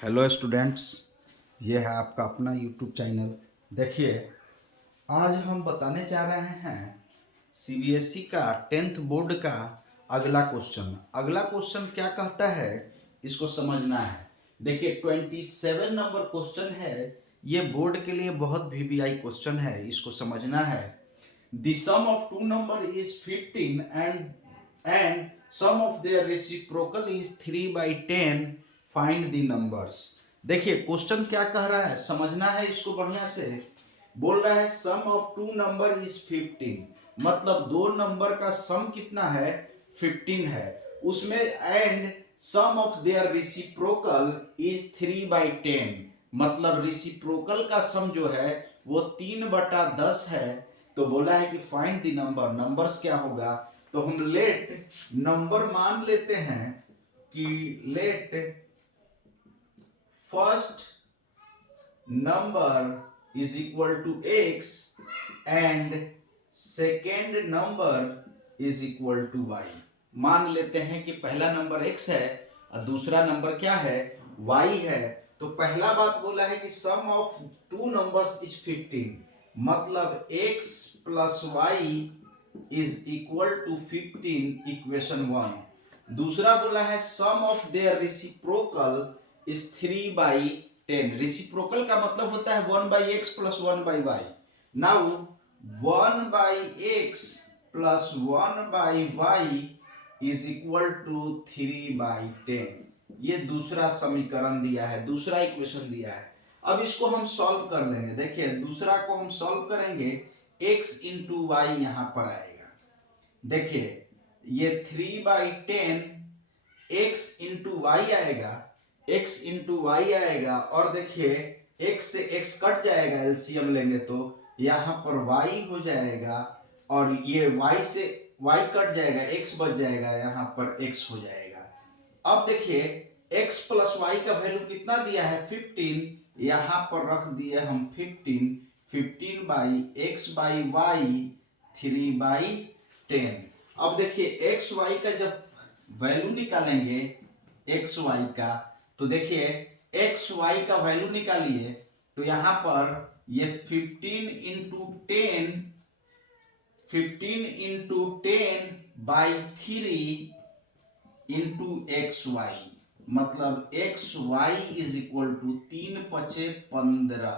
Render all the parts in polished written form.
Hello students, ये है आपका अपना यूट्यूब चैनल। देखिए, आज हम बताने जा रहे हैं सीबीएसई का 10th बोर्ड का अगला क्वेश्चन। अगला क्वेश्चन क्या कहता है, इसको समझना है। देखिए, 27 नंबर क्वेश्चन है। ये बोर्ड के लिए बहुत वीवीआई क्वेश्चन है, इसको समझना है। The sum of two number is 15 and sum of their reciprocal is 3/10. Find the numbers. देखिए क्वेश्चन क्या कह रहा है, समझना है इसको बढ़िया से। बोल रहा है sum of to number is 15, मतलब दो नंबर का सम कितना है, 15 है। उसमें and sum of their reciprocal is 3/10, मतलब रेसिप्रोकल का सम जो है वो 3/10 है। तो बोला है कि फाइंड द नंबर, नंबर्स क्या होगा। तो हम लेट नंबर मान लेते हैं कि let first number is equal to x and second number is equal to y। मान लेते हैं कि पहला नंबर x है और दूसरा नंबर क्या है, y है। तो पहला बात बोला है कि sum of two numbers is 15, मतलब x plus y is equal to 15, equation 1। दूसरा बोला है sum of their reciprocal is 3/10। Reciprocal का मतलब होता है 1/x plus 1/y। Now 1/x plus 1/y is equal to 3/10। ये दूसरा समीकरण दिया है, दूसरा इक्वेशन दिया है। अब इसको हम सॉल्व कर देंगे। देखिए दूसरा को हम सॉल्व करेंगे, x इंटू वाई यहां पर आएगा। देखिए ये 3/10 x इंटू वाई आएगा, x इंटू वाई आएगा। और देखिए x से x कट जाएगा, एलसीएम लेंगे तो यहां पर y हो जाएगा, और ये y से y कट जाएगा, x बच जाएगा, यहां पर x हो जाएगा। अब देखिए x प्लस वाई का वैल्यू कितना दिया है, 15। यहां पर रख दिए हम 15 बाई x बाई वाई 3/10। अब देखिए x y का जब वैल्यू निकालेंगे x y का, तो देखिए x y का वैल्यू निकालिए तो यहां पर ये 15 into 10 इंटू एक्स वाई, मतलब x y is equal to 3×5 = 15।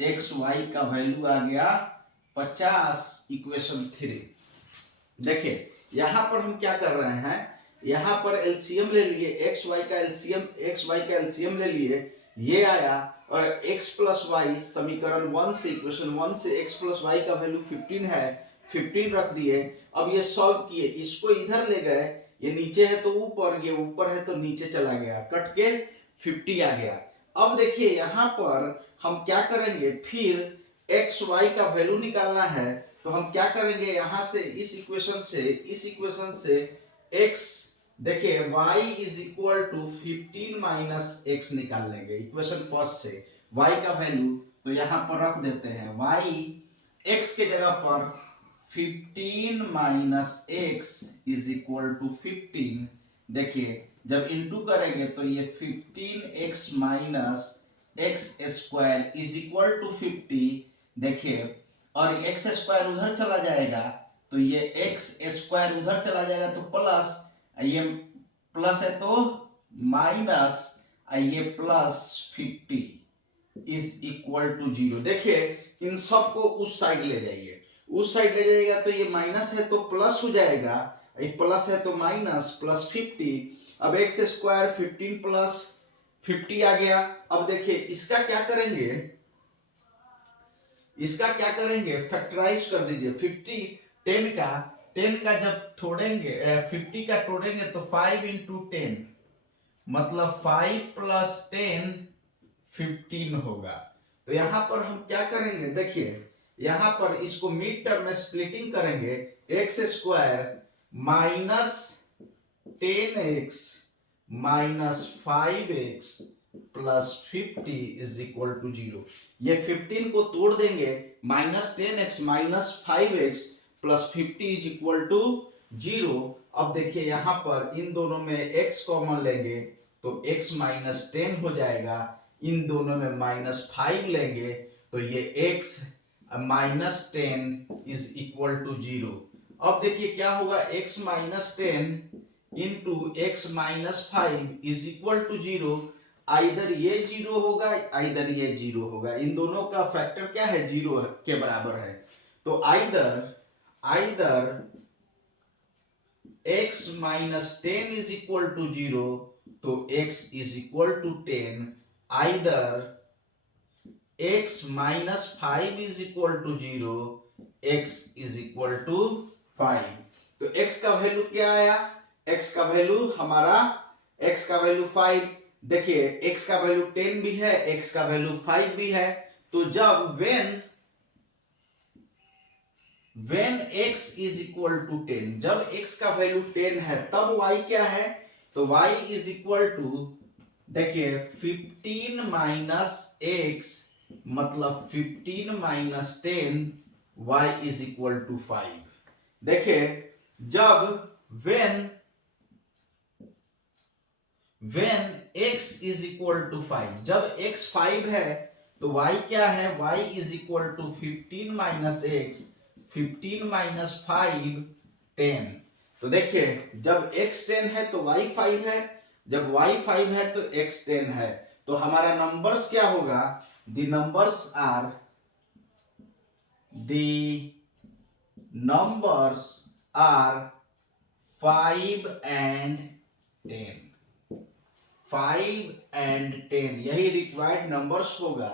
X y का वैल्यू आ गया 50, इक्वेशन 3। देखिए यहां पर हम क्या कर रहे हैं, यहां पर एलसीएम ले लिए, एक्स वाई का एलसीएम ले लिए, ये आया। और x प्लस वाई समीकरण 1 से, इक्वेशन 1 से x प्लस वाई का वैल्यू 15 है, 15 रख दिए। अब ये सॉल्व किए, इसको इधर ले गए, ये नीचे है तो ऊपर, ये ऊपर है तो नीचे चला गया, कट के 50 आ गया। अब देखिए यहां पर हम क्या करेंगे, फिर एक्स वाई का वैल्यू निकालना है। तो हम क्या करेंगे, यहां से इस इक्वेशन से x, देखिए y is equal to 15 minus x निकाल लेंगे इक्वेशन फर्स्ट से, y का वैल्यू। तो यहां पर रख देते हैं y, x के जगह पर 15 minus x is equal to 15। देखिए जब इंटू करेंगे तो ये 15x minus x square is equal to 50। देखिए और एक्स स्क्वायर उधर चला जाएगा तो ये एक्स स्क्वायर उधर चला जाएगा तो प्लस, ये प्लस है तो माइनस, ये प्लस 50 इज इक्वल टू 0। देखिए इन सबको उस साइड ले जाइए, उस साइड ले जाएगा तो ये माइनस है तो प्लस हो जाएगा, ये प्लस है तो माइनस, प्लस 50। अब एक्स स्क्वायर 15 प्लस 50 आ गया। अब देखिए इसका क्या करेंगे, फैक्टराइज कर दीजिए। 10 का जब तोड़ेंगे, 50 का तोड़ेंगे तो 5 इंटू 10, मतलब 5 प्लस 10 15 होगा। तो यहां पर हम क्या करेंगे, देखिए यहां पर इसको मिड टर्म में स्प्लिटिंग करेंगे, x square minus 10x minus 5x plus 50 is equal to 0। ये 15 को तोड़ देंगे, minus 10x minus 5x plus 50 is equal to 0। अब देखिए यहां पर इन दोनों में x कॉमन लेंगे तो x माइनस 10 हो जाएगा। इन दोनों में -5 लेंगे तो ये x minus 10 is equal to 0। अब देखिए क्या होगा, x minus 10 into x minus 5 is equal to 0। Either ये 0 होगा, आइदर ये 0 होगा। इन दोनों का फैक्टर क्या है, 0 के बराबर है। तो either x minus 10 is equal to 0, तो x is equal to 10। Either x minus 5 is equal to 0, x is equal to 5। तो x का वैल्यू क्या आया, x का वैल्यू हमारा, x का वैल्यू 5। देखिए x का वैल्यू 10 भी है, x का वैल्यू 5 भी है। तो जब when x is equal to 10, जब x का वैल्यू 10 है तब y क्या है, तो y इज इक्वल टू, देखिए 15 माइनस x मतलब 15 minus 10, y is equal to 5। देखिए जब when x is equal to 5, जब x 5 है तो y क्या है, y is equal to 15 minus x, 15 minus 5 10। तो देखिए जब x 10 है तो y 5 है, जब y 5 है तो x 10 है। तो हमारा नंबर्स क्या होगा, the numbers are 5 and 10। 5 and 10 यही रिक्वायर्ड नंबर्स होगा,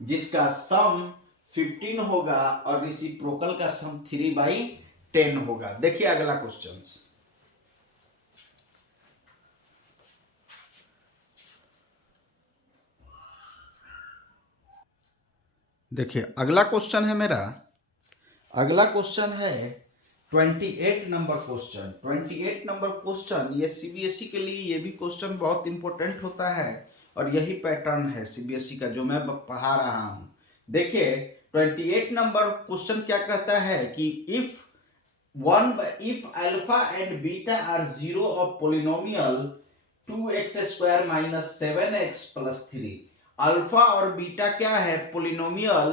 जिसका सम 15 होगा और रेसिप्रोकल का सम 3/10 होगा। देखिए अगला क्वेश्चन, देखिए अगला क्वेश्चन है मेरा, अगला क्वेश्चन है 28 नंबर क्वेश्चन। 28 नंबर क्वेश्चन ये सीबीएसई के लिए ये भी क्वेश्चन बहुत इंपॉर्टेंट होता है और यही पैटर्न है सीबीएसई का जो मैं पढ़ा रहा हूं। देखिए 28 नंबर क्वेश्चन क्या कहता है कि if alpha and beta are zero of polynomial 2x² minus 7x plus 3। Alpha और बीटा क्या है, polynomial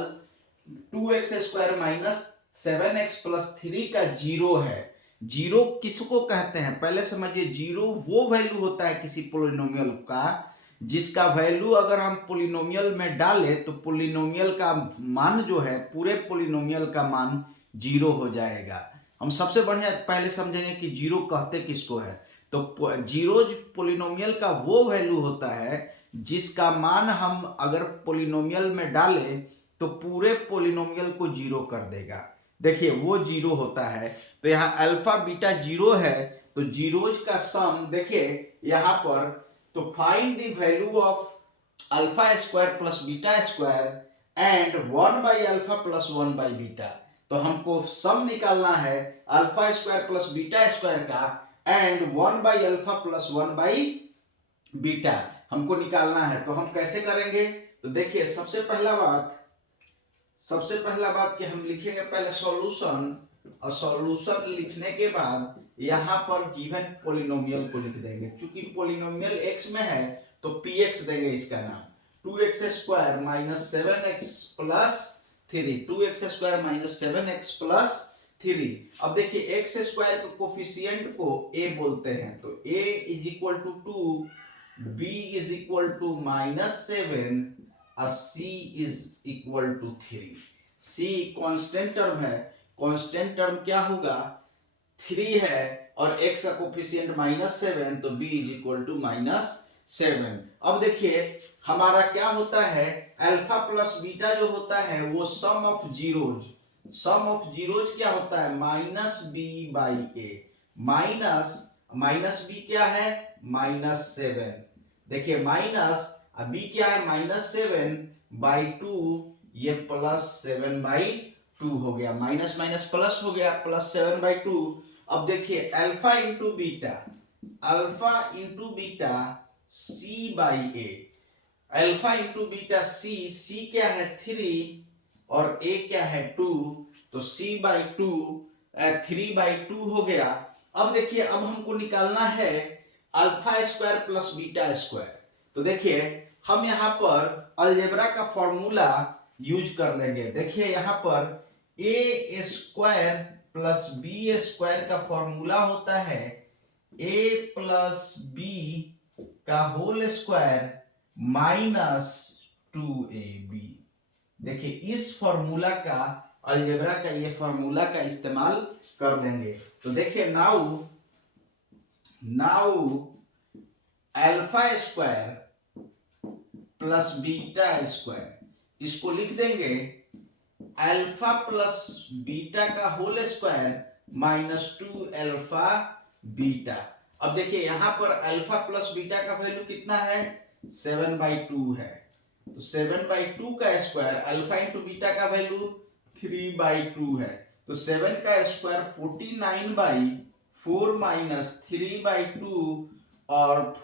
2x² minus 7x plus 3 का जीरो है। जीरो किसको कहते हैं, पहले समझिए। जीरो वो वैल्यू होता है किसी पोलिनोमियल का जिसका वैल्यू अगर हम पोलिनोमियल में डालें तो पोलिनोमियल का मान जो है, पूरे पोलिनोमियल का मान जीरो हो जाएगा। हम सबसे बढ़िया पहले समझेंगे कि जीरो कहते किसको है। तो जीरो पोलिनोमियल का वो वैल्यू होता है जिसका मान हम अगर पोलिनोमियल में डालें तो पूरे पोलिनोमियल को जीरो कर देगा। देखिए वो जीरो होता है। तो यहाँ अल्फा बीटा जीरो है तो जीरोज का सम, देखिए यहाँ पर, तो find the value of alpha square plus beta square and 1/अल्फा प्लस 1/बीटा। तो हमको सम निकालना है alpha square plus beta square का एंड 1/अल्फा प्लस 1/बीटा हमको निकालना है। तो हम कैसे करेंगे, तो देखिए सबसे पहला बात कि हम लिखेंगे पहले सॉल्यूशन, और सॉल्यूशन लिखने के बाद यहां पर गिवन पोलिनोमियल को लिख देंगे। चूंकि पोलिनोमियल x में है तो px देंगे इसका नाम। 2x² minus 7x plus 3, 2x² minus 7x plus 3। अब देखिए x स्क्वायर के कोफिशिएंट को a बोलते हैं, तो a is equal to 2, b is equal to -7 और c is equal to 3। c constant term है, कांस्टेंट टर्म क्या होगा, 3 है और x का कोफिशिएंट -7, तो b इज इक्वल टू -7। अब देखिए हमारा क्या होता है, अल्फा प्लस बीटा जो होता है वो sum of zeros, sum of zeros क्या होता है, -b/a। माइनस b क्या है, -7। देखिए माइनस, अब b क्या है, -7/2, ये +7/2 हो गया, माइनस माइनस प्लस हो गया, +7/2। अब देखिए alpha into beta c/a, alpha into beta c क्या है 3 और a क्या है 2, तो c/2 3/2 हो गया। अब देखिए अब हमको निकालना है alpha square plus beta square. तो देखिए हम यहाँ पर अलजेब्रा का फॉर्मूला यूज कर लेंगे। देखिए यहाँ पर ए स्क्वायर प्लस बी स्क्वायर का फॉर्मूला होता है ए प्लस बी का होल स्क्वायर माइनस 2ab। देखिए इस फॉर्मूला का, अलजेब्रा का ये फॉर्मूला का इस्तेमाल कर लेंगे। तो देखिए now alpha square plus beta square, इसको लिख देंगे अल्फा प्लस बीटा का whole square minus 2 alpha beta. अब देखिए यहां पर अल्फा प्लस बीटा का वैल्यू कितना है, 7/2 है। तो 7/2 का स्क्वायर, अल्फा इंटू बीटा का वैल्यू 3/2 है। तो 7 का स्क्वायर 49/4 माइनस 3/2 और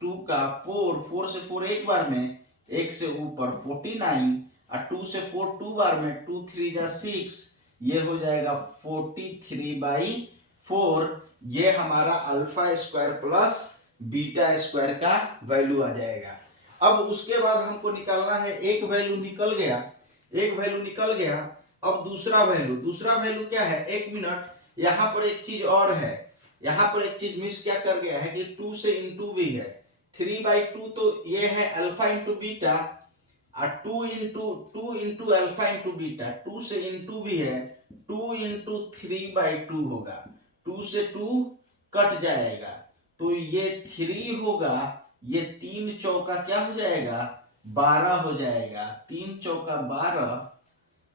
2 का 4 से 4 एक बार में, एक से ऊपर 49 और 2 से 4 2 बार में, 2 3 जा 6, ये हो जाएगा 43/4। ये हमारा alpha square plus beta square का वैल्यू आ जाएगा। अब उसके बाद हमको निकालना है, एक वैल्यू निकल गया, अब दूसरा वैल्यू क्या है, एक मिनट, यहाँ पर एक चीज और है, यहाँ पर एक चीज मिस क्या कर गया है कि 2 से इंटू भी है, 3/2 तो ये है अल्फा इंटू बीटा, और 2 इंटू अल्फा इंटू बीटा, 2 से इंटू भी है, 2 इंटू 3/2 होगा, 2 से 2 कट जाएगा, तो ये 3 होगा, ये 3 चौका क्या हो जाएगा, 12 हो जाएगा, 3 चौका 12,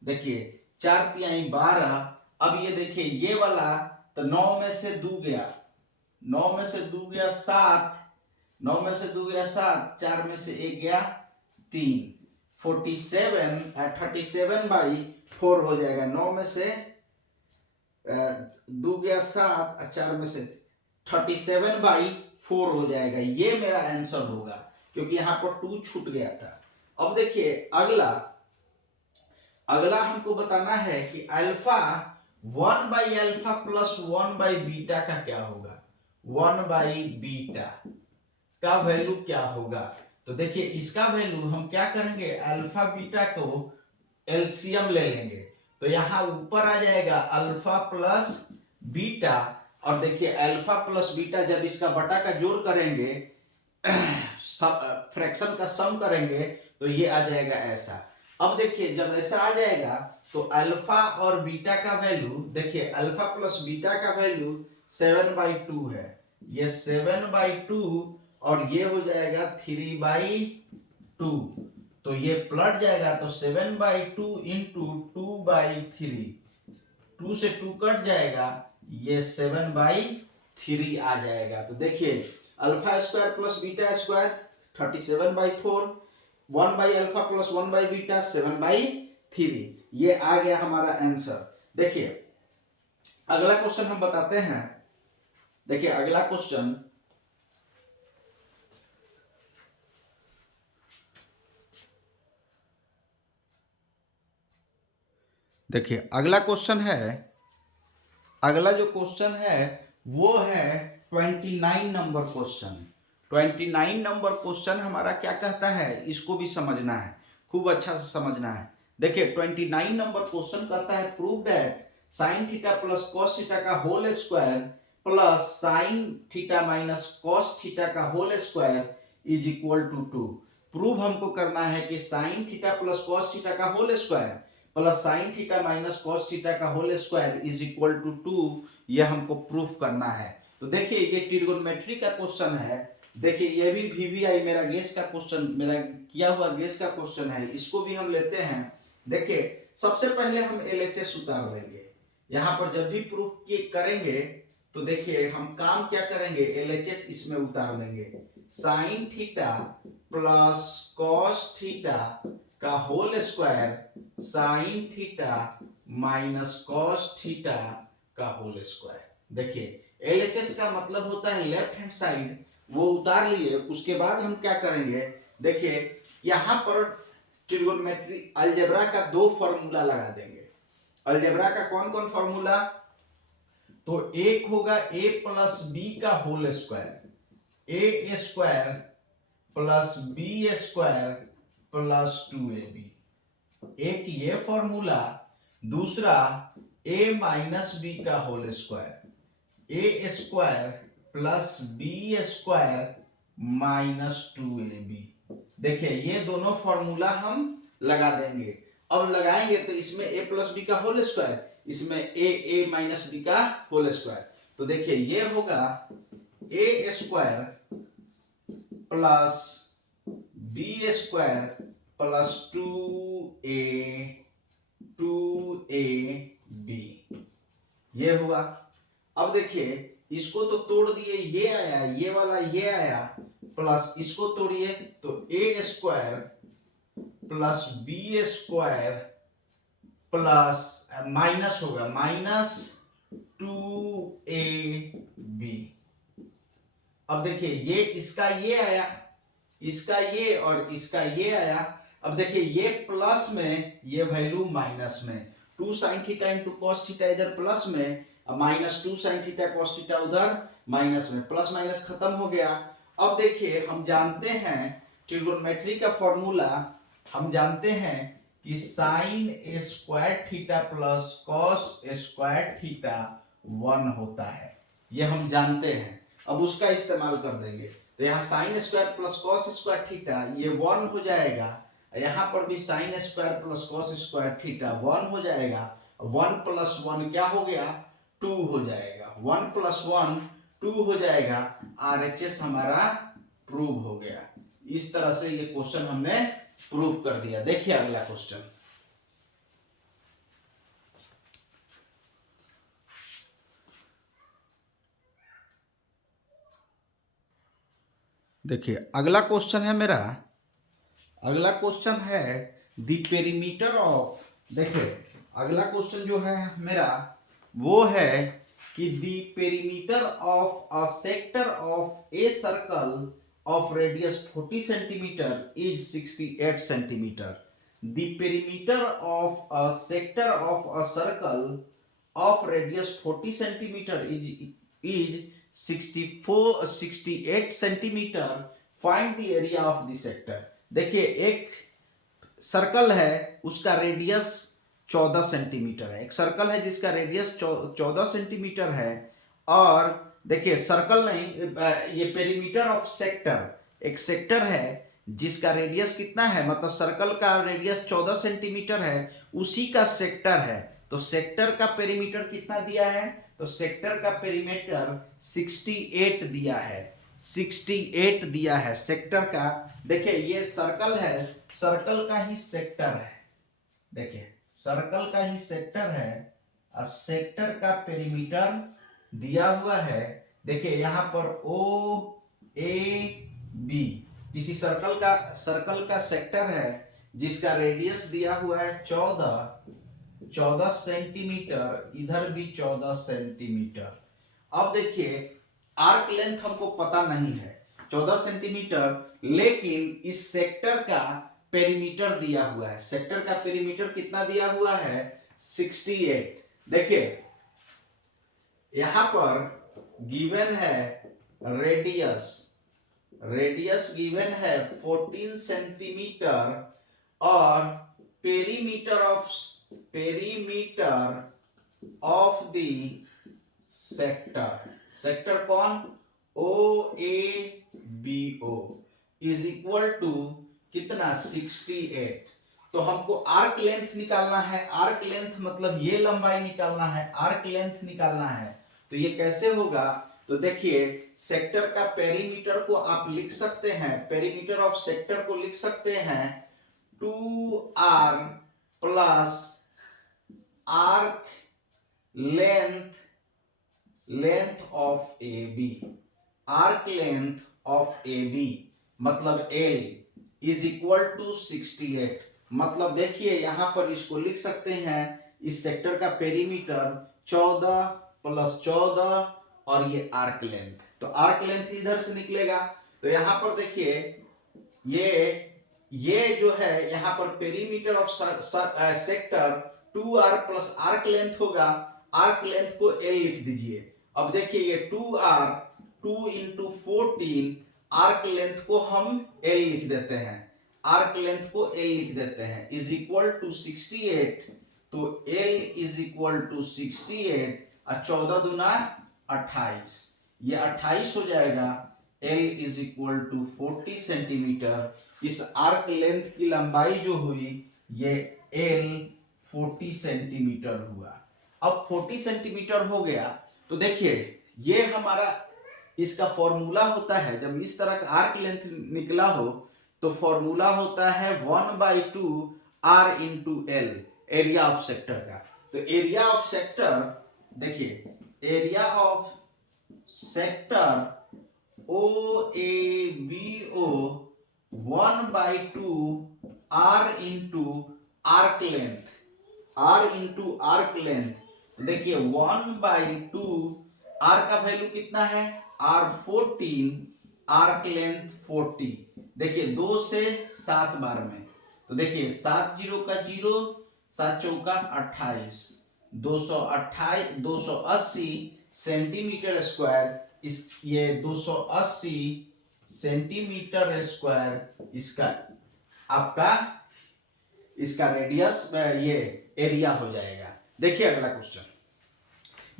देखिए 4 तिहाई 12। अब ये देखिए ये वाला, तो 9 में से 2 गया, 9 में से 2 गया 7, 9 में से 2 गया 7, 4 में से 1 गया 3, 37/4 हो जाएगा। 9 में से 2 गया 7, 4 में से 37/4 हो जाएगा। ये मेरा आंसर होगा, क्योंकि यहां पर 2 छूट गया था। अब देखिए अगला हमको बताना है कि अल्फा 1/अल्फा प्लस 1/बीटा का क्या होगा, 1/बीटा का वैल्यू क्या होगा। तो देखिए इसका वैल्यू हम क्या करेंगे, अल्फा बीटा को एलसीएम ले लेंगे, तो यहां ऊपर आ जाएगा अल्फा प्लस बीटा, और देखिए अल्फा प्लस बीटा जब इसका बटा का जोड़ करेंगे, फ्रैक्शन का सम करेंगे, तो ये आ जाएगा ऐसा। अब देखिए जब ऐसा आ जाएगा तो अल्फा और बीटा का वैल्यू, देखिए अल्फा प्लस बीटा का वैल्यू 7/2 है, ये 7/2 और ये हो जाएगा 3/2, तो ये पलट जाएगा, तो 7/2 इंटू 2/3, 2 से 2 कट जाएगा, ये 7/3 आ जाएगा। तो देखिए alpha square plus beta square 37/4, 1/अल्फा प्लस 1/बीटा 7/3, ये आ गया हमारा आंसर। देखिए अगला क्वेश्चन हम बताते हैं। देखिए अगला क्वेश्चन, देखिए अगला क्वेश्चन है, अगला जो क्वेश्चन है वो है 29 नंबर क्वेश्चन। 29 नंबर क्वेश्चन हमारा क्या कहता है, इसको भी समझना है, खूब अच्छा से समझना है। देखिए 29 नंबर क्वेश्चन कहता है prove that sine theta plus cos theta का whole square plus sine theta minus cos theta का whole square is equal to 2। Prove हमको करना है कि sine theta plus cos theta का whole square plus sine theta minus cos theta का whole square is equal to 2, ये हमको proof करना है। तो देखिए ये ट्रिगोनोमेट्री का क्वेश्चन है। देखिए ये भी वीवीआई मेरा गेस का क्वेश्चन, मेरा किया हुआ गेस का क्वेश्चन है, इसको भी हम लेते हैं। देखिए सबसे पहले हम एलएचएस उतार लेंगे, यहाँ पर जब भी प्रूफ करेंगे तो देखिए हम काम क्या करेंगे, एलएचएस इसमें उतार लेंगे। Sine theta plus cos theta का whole square sine theta minus cos theta का होल स्क्वायर। देखिए एलएचएस का मतलब होता है लेफ्ट हैंड साइड, वो उतार लिए। उसके बाद हम क्या करेंगे, देखिए यहां पर ट्रिगोनोमेट्री अलजेब्रा का 2 फॉर्मूला लगा देंगे। अलजेब्रा का कौन कौन फॉर्मूला, तो एक होगा a प्लस बी का whole square, a square plus b square plus 2ab। एक ये फॉर्मूला, दूसरा a माइनस बी का whole square, a square plus b square minus 2ab। देखिए ये दोनों फॉर्मूला हम लगा देंगे। अब लगाएंगे तो इसमें a प्लस बी का होल स्क्वायर, इसमें ए माइनस बी का होल स्क्वायर। तो देखिए ये होगा a square plus b square plus 2ab ये हुआ। अब देखिए इसको तो तोड़ दिए, ये आया, ये वाला ये आया, प्लस इसको तोड़िए तो a square plus b square plus minus होगा माइनस 2ab। अब देखिए ये इसका ये आया, इसका ये और इसका ये आया। अब देखिए ये प्लस में, ये वैल्यू माइनस में, 2 sin theta into cos theta इधर प्लस में, minus 2 sin theta cos theta उधर माइनस में, प्लस माइनस खत्म हो गया। अब देखिए हम जानते हैं ट्रिग्नोमेट्री का फॉर्मूला, हम जानते हैं कि sine square theta plus cos square theta 1 होता है, ये हम जानते हैं। अब उसका इस्तेमाल कर देंगे तो यहाँ sine square plus cos square theta ये 1 हो जाएगा, यहाँ पर भी sine square plus cos square theta 1 हो जाएगा। 1 प्लस 1 क्या हो गया, 2 हो जाएगा। 1 प्लस 1 2 हो जाएगा। RHS हमारा प्रूव हो गया। इस तरह से ये क्वेश्चन हमने प्रूव कर दिया। देखिए अगला क्वेश्चन, देखिए अगला क्वेश्चन है मेरा, अगला क्वेश्चन है द पेरीमीटर ऑफ, देखिए अगला क्वेश्चन जो है मेरा वो है कि the perimeter of a sector of a circle of radius 40 centimetre is 68 centimetre. The perimeter of a sector of a circle of radius 40 centimetre is 68 centimetre. Find the area of the sector. देखिए एक circle है, उसका radius 14 centimetre है। एक circle है जिसका radius 14 centimetre है, और देखिए सर्कल नहीं, ये पेरीमीटर ऑफ सेक्टर, एक सेक्टर है जिसका रेडियस कितना है, मतलब सर्कल का रेडियस 14 सेंटीमीटर है, उसी का सेक्टर है। तो सेक्टर का पेरीमीटर कितना दिया है, तो सेक्टर का पेरीमीटर 68 दिया है, 68 दिया है सेक्टर का। देखिए ये सर्कल है, सर्कल का ही सेक्टर है, देखिए सर्कल का ही सेक्टर है, और सेक्टर का पेरीमीटर दिया हुआ है। देखिए यहाँ पर OAB किसी सर्कल का सेक्टर है जिसका रेडियस दिया हुआ है 14 सेंटीमीटर, इधर भी 14 सेंटीमीटर। अब देखिए आर्क लेंथ हमको पता नहीं है 14 सेंटीमीटर, लेकिन इस सेक्टर का पेरीमीटर दिया हुआ है। सेक्टर का पेरीमीटर कितना दिया हुआ है, 68। देखिए यहां पर गिवन है रेडियस, रेडियस गिवन है 14 सेंटीमीटर, और perimeter of the sector, sector कौन, OABO इज इक्वल टू कितना, 68। तो हमको आर्क लेंथ निकालना है, आर्क लेंथ मतलब ये लंबाई निकालना है, आर्क लेंथ निकालना है। तो ये कैसे होगा, तो देखिए सेक्टर का पेरीमीटर को आप लिख सकते हैं, पेरीमीटर ऑफ सेक्टर को लिख सकते हैं 2R plus arc length of AB, arc length of AB मतलब L इज इक्वल टू 68। मतलब देखिए यहां पर इसको लिख सकते हैं, इस सेक्टर का पेरीमीटर 14 प्लस 14 और ये आर्क लेंथ, तो आर्क लेंथ इधर से निकलेगा। तो यहां पर देखिए ये जो है यहां पर perimeter of sector 2R plus arc length होगा, आर्क लेंथ को L लिख दीजिए। अब देखिए ये 2R 2 इंटू 14, आर्क लेंथ को हम L लिख देते हैं, आर्क लेंथ को L लिख देते हैं, इज इक्वल टू 68। तो L इज इक्वल टू 68 और 14 दूना 28, ये 28 हो जाएगा। L is equal to 40 centimetre. इस आर्क लेंथ की लंबाई जो हुई ये L 40 सेंटीमीटर हुआ। अब 40 सेंटीमीटर हो गया तो देखिए ये हमारा इसका फॉर्मूला होता है, जब इस तरह का आर्क लेंथ निकला हो तो फॉर्मूला होता है 1/2 R into L, area of sector का। तो एरिया ऑफ सेक्टर देखिए, area of sector OABO 1/2 R into arc length, R into arc length. देखिए 1/2 R का वैल्यू कितना है, R 14, आर्क लेंथ 40। देखिए 2 से 7 बार में, तो देखिए 7 0 का 0, 7 चौका 28, 280 सेंटीमीटर स्क्वायर। इस ये 280 सेंटीमीटर स्क्वायर इसका आपका इसका रेडियस ये एरिया हो जाएगा। देखिए अगला क्वेश्चन,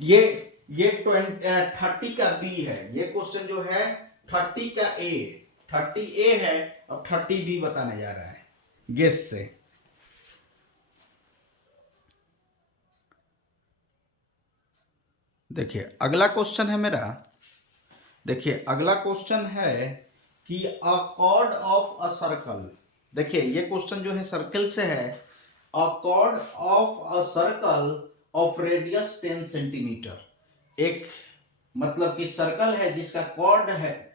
ये 30 का बी है, ये क्वेश्चन जो है 30 का ए, 30A है, अब 30B बताने जा रहा है गेस से। देखिए अगला क्वेश्चन है मेरा, देखिए अगला क्वेश्चन है कि अ कॉर्ड ऑफ अ सर्कल। देखिए ये क्वेश्चन जो है सर्कल से है। अ cord of a circle of radius 10 centimetre, एक मतलब कि सर्कल है जिसका कॉर्ड है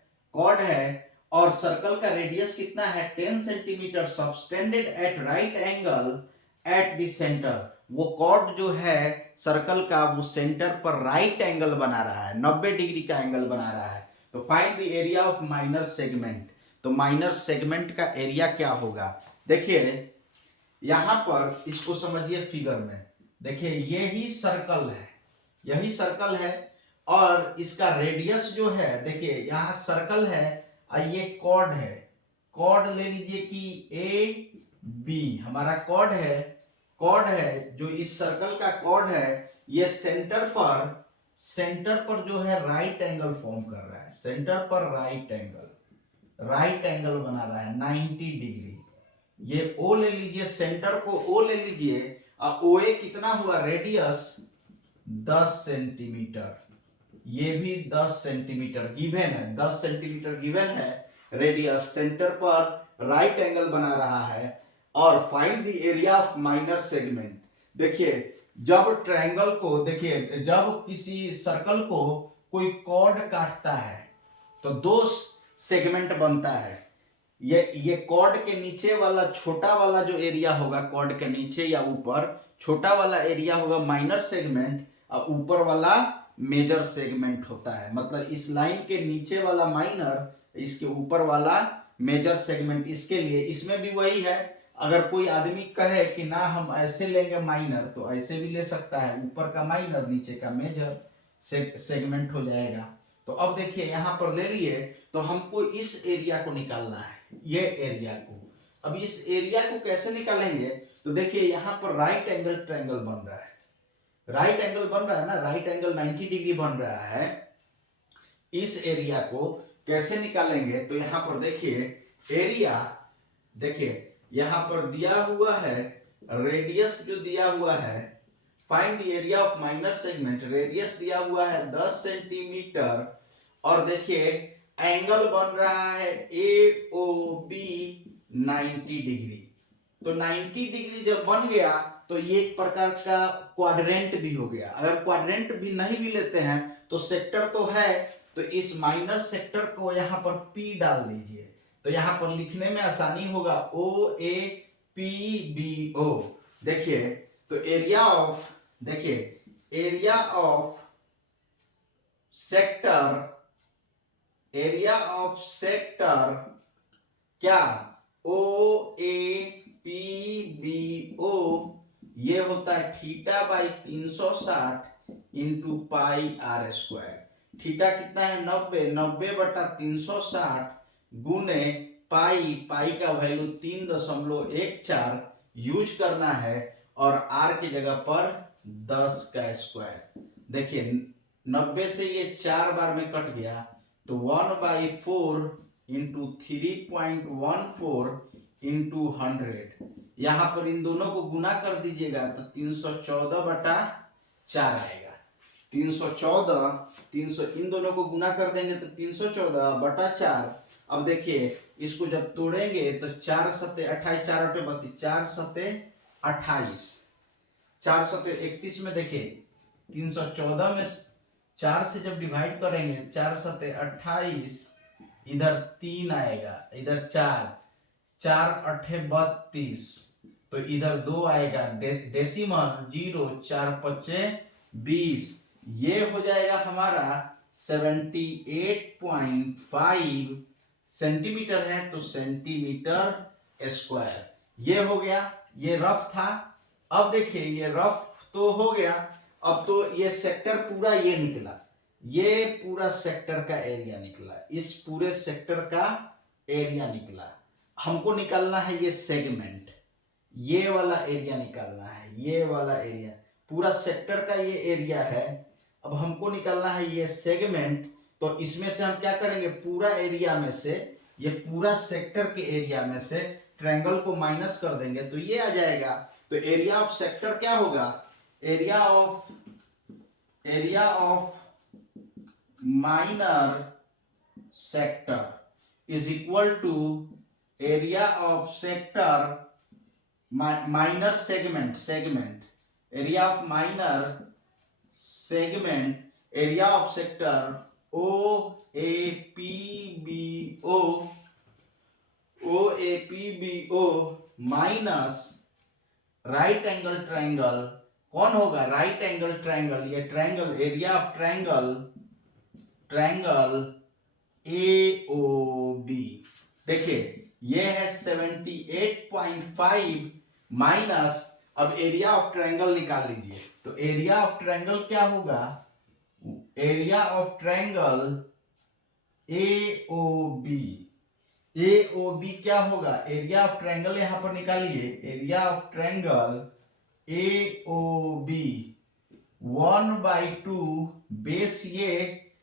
और सर्कल का रेडियस कितना है 10 centimetre, subtended at right angle at the centre. वो कॉर्ड जो है सर्कल का वो सेंटर पर राइट एंगल बना रहा है, 90 डिग्री का एंगल बना रहा है। तो find the area of minor segment. तो माइनर सेगमेंट का एरिया क्या होगा, देखिए यहां पर इसको समझिए फिगर में। देखिए यही सर्कल है, यही सर्कल है और इसका रेडियस जो है, देखिए यहां सर्कल है और ये कॉर्ड है। कॉर्ड ले लीजिए कि AB हमारा कॉर्ड है जो इस सर्कल का कॉर्ड है, ये सेंटर पर जो है राइट एंगल फॉर्म कर रहा है, सेंटर पर राइट एंगल बना रहा है 90 डिग्री। ये O ले लीजिए, सेंटर को O ले लीजिए और OA कितना हुआ, रेडियस 10 सेंटीमीटर, ये भी 10 सेंटीमीटर गिवन है, 10 सेंटीमीटर गिवन है। रेडियस सेंटर पर राइट एंगल बना रहा है और find the area of minor segment. देखिए जब ट्रायंगल को, देखिए जब किसी सर्कल को कोई कॉर्ड काटता है तो 2 सेगमेंट बनता है। ये कॉर्ड के नीचे वाला छोटा वाला जो एरिया होगा, कॉर्ड के नीचे या ऊपर छोटा वाला एरिया होगा माइनर सेगमेंट और ऊपर वाला मेजर सेगमेंट होता है। मतलब इस लाइन के नीचे वाला माइनर, इसके ऊपर वाला मेजर सेगमेंट। इसके लिए इसमें भी वही है, अगर कोई आदमी कहे कि ना हम ऐसे लेंगे माइनर तो ऐसे भी ले सकता है, ऊपर का माइनर नीचे का मेजर सेगमेंट हो जाएगा। तो अब देखिए यहां पर ले लिए तो हमको इस एरिया को निकालना है, ये एरिया को। अब इस एरिया को कैसे निकालेंगे, तो देखिए यहां पर राइट एंगल ट्रायंगल बन रहा है, राइट एंगल बन रहा है ना, राइट एंगल 90 डिग्री बन रहा है। इस एरिया को कैसे निकालेंगे, तो यहां पर देखिए एरिया, देखिए यहां पर दिया हुआ है रेडियस जो दिया हुआ है, find the area of minor segment. Radius दिया हुआ है 10 सेंटीमीटर और देखिए एंगल बन रहा है AOB 90 डिग्री। तो 90 डिग्री जब बन गया तो ये एक प्रकार का क्वाड्रेंट भी हो गया। अगर क्वाड्रेंट भी नहीं भी लेते हैं तो सेक्टर तो है, तो इस माइनर सेक्टर को यहां पर P डाल दीजिए, तो यहां पर लिखने में आसानी होगा OAPBO। देखिए तो एरिया ऑफ, देखिए एरिया ऑफ सेक्टर क्या, OAPBO ये होता है θ/360 into pi R square. Theta कितना है 90, 90/360 गुने पाई, पाई का वैल्यू 3.14 यूज करना है और आर की जगह पर 10 का स्क्वायर। देखिए 90 से ये 4 बार में कट गया तो 1/4 इंटू 3.14 इंटू 100, यहां पर इन दोनों को गुना कर दीजिएगा तो 314/4 आएगा। 314 इन दोनों को गुना कर देंगे तो 314/4। अब देखिए इसको जब तोड़ेंगे तो 4 सत्ते 28, 4 अठे 32, 4 सत्ते 28, 4 सत्ते 31 में देखिए 314 में 4 से जब डिवाइड करेंगे 4 सत्ते 28, इधर 3 आएगा, इधर 4, 4 अठे 32, तो इधर 2 आएगा, डेसिमल 0, 4 पच्चे 20, ये हो जाएगा हमारा 78.5 सेंटीमीटर है तो सेंटीमीटर स्क्वायर। ये हो गया, ये रफ था। अब देखिए ये रफ तो हो गया, अब तो ये सेक्टर पूरा ये निकला, ये पूरा सेक्टर का एरिया निकला, इस पूरे सेक्टर का एरिया निकला। हमको निकालना है ये सेगमेंट, ये वाला एरिया निकालना है, ये वाला एरिया पूरा सेक्टर का ये एरिया है। अब हमको निकालना है ये सेगमेंट, तो इसमें से हम क्या करेंगे, पूरा एरिया में से, ये पूरा सेक्टर के एरिया में से ट्रायंगल को माइनस कर देंगे तो ये आ जाएगा। तो एरिया ऑफ सेक्टर क्या होगा, area of minor sector is equal to area of sector minor segment area of minor segment, area of sector OAPBO minus right angle triangle. कौन होगा राइट एंगल ट्रायंगल, ये triangle area of triangle AOB। देखिए ये है 78.5 minus, अब area of triangle निकाल लीजिए तो एरिया ऑफ ट्रायंगल क्या होगा, एरिया ऑफ ट्रायंगल AOB क्या होगा, एरिया ऑफ ट्रायंगल यहां पर निकालिए, area of triangle AOB 1/2 base, ये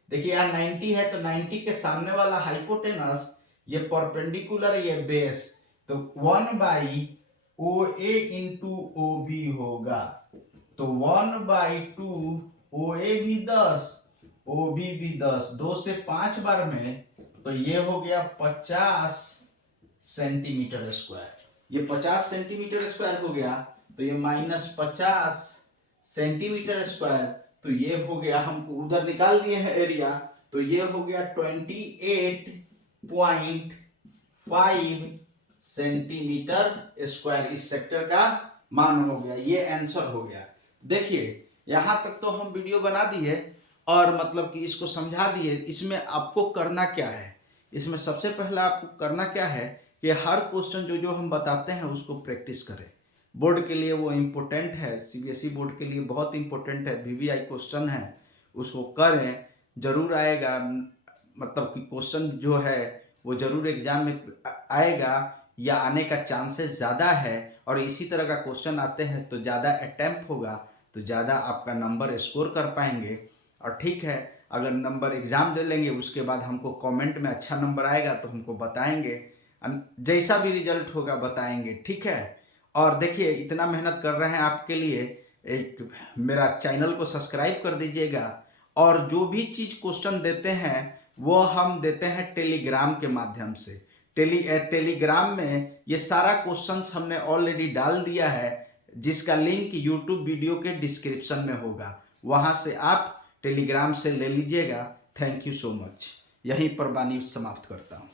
देखिए यहाँ 90 है तो 90 के सामने वाला हाइपोटेनस, ये परपेंडिकुलर, ये बेस, तो 1/OA इंटू OB होगा, तो 1/2 OA भी 10, OB भी 10, 2 से 5 बार में, तो ये हो गया 50 सेंटीमीटर स्क्वायर। ये 50 सेंटीमीटर स्क्वायर हो गया, तो ये -50 सेंटीमीटर स्क्वायर, तो ये हो गया, हमको उधर निकाल दिए हैं एरिया, तो ये हो गया 28.5 सेंटीमीटर स्क्वायर, इस सेक्टर का मान हो गया। ये आंसर हो गया। देखिए यहां तक तो हम वीडियो बना दिए और मतलब कि इसको समझा दिए। इसमें आपको करना क्या है, इसमें सबसे पहला आपको करना क्या है कि हर क्वेश्चन जो हम बताते हैं उसको प्रैक्टिस करें। बोर्ड के लिए वो इम्पोर्टेंट है, CBSE बोर्ड के लिए बहुत इम्पोर्टेंट है, VVI क्वेश्चन है, उसको करें, जरूर आएगा। मतलब कि क्वेश्चन जो है वो जरूर एग्जाम में आएगा या आने का चांसेस ज़्यादा है, और इसी तरह का क्वेश्चन आते हैं तो ज़्यादा अटेम्प्ट होगा, तो ज़्यादा आपका नंबर स्कोर कर पाएंगे। और ठीक है, अगर नंबर एग्ज़ाम दे लेंगे उसके बाद हमको कमेंट में अच्छा नंबर आएगा तो हमको बताएंगे, जैसा भी रिजल्ट होगा बताएंगे, ठीक है। और देखिए इतना मेहनत कर रहे हैं आपके लिए, एक मेरा चैनल को सब्सक्राइब कर दीजिएगा। और जो भी चीज़ क्वेश्चन देते हैं वो हम देते हैं टेलीग्राम के माध्यम से। टेलीग्राम में ये सारा क्वेश्चंस हमने ऑलरेडी डाल दिया है, जिसका लिंक यूट्यूब वीडियो के डिस्क्रिप्शन में होगा, वहाँ से आप टेलीग्राम से ले लीजिएगा। Thank you so much. यहीं पर वाणी समाप्त करता हूँ।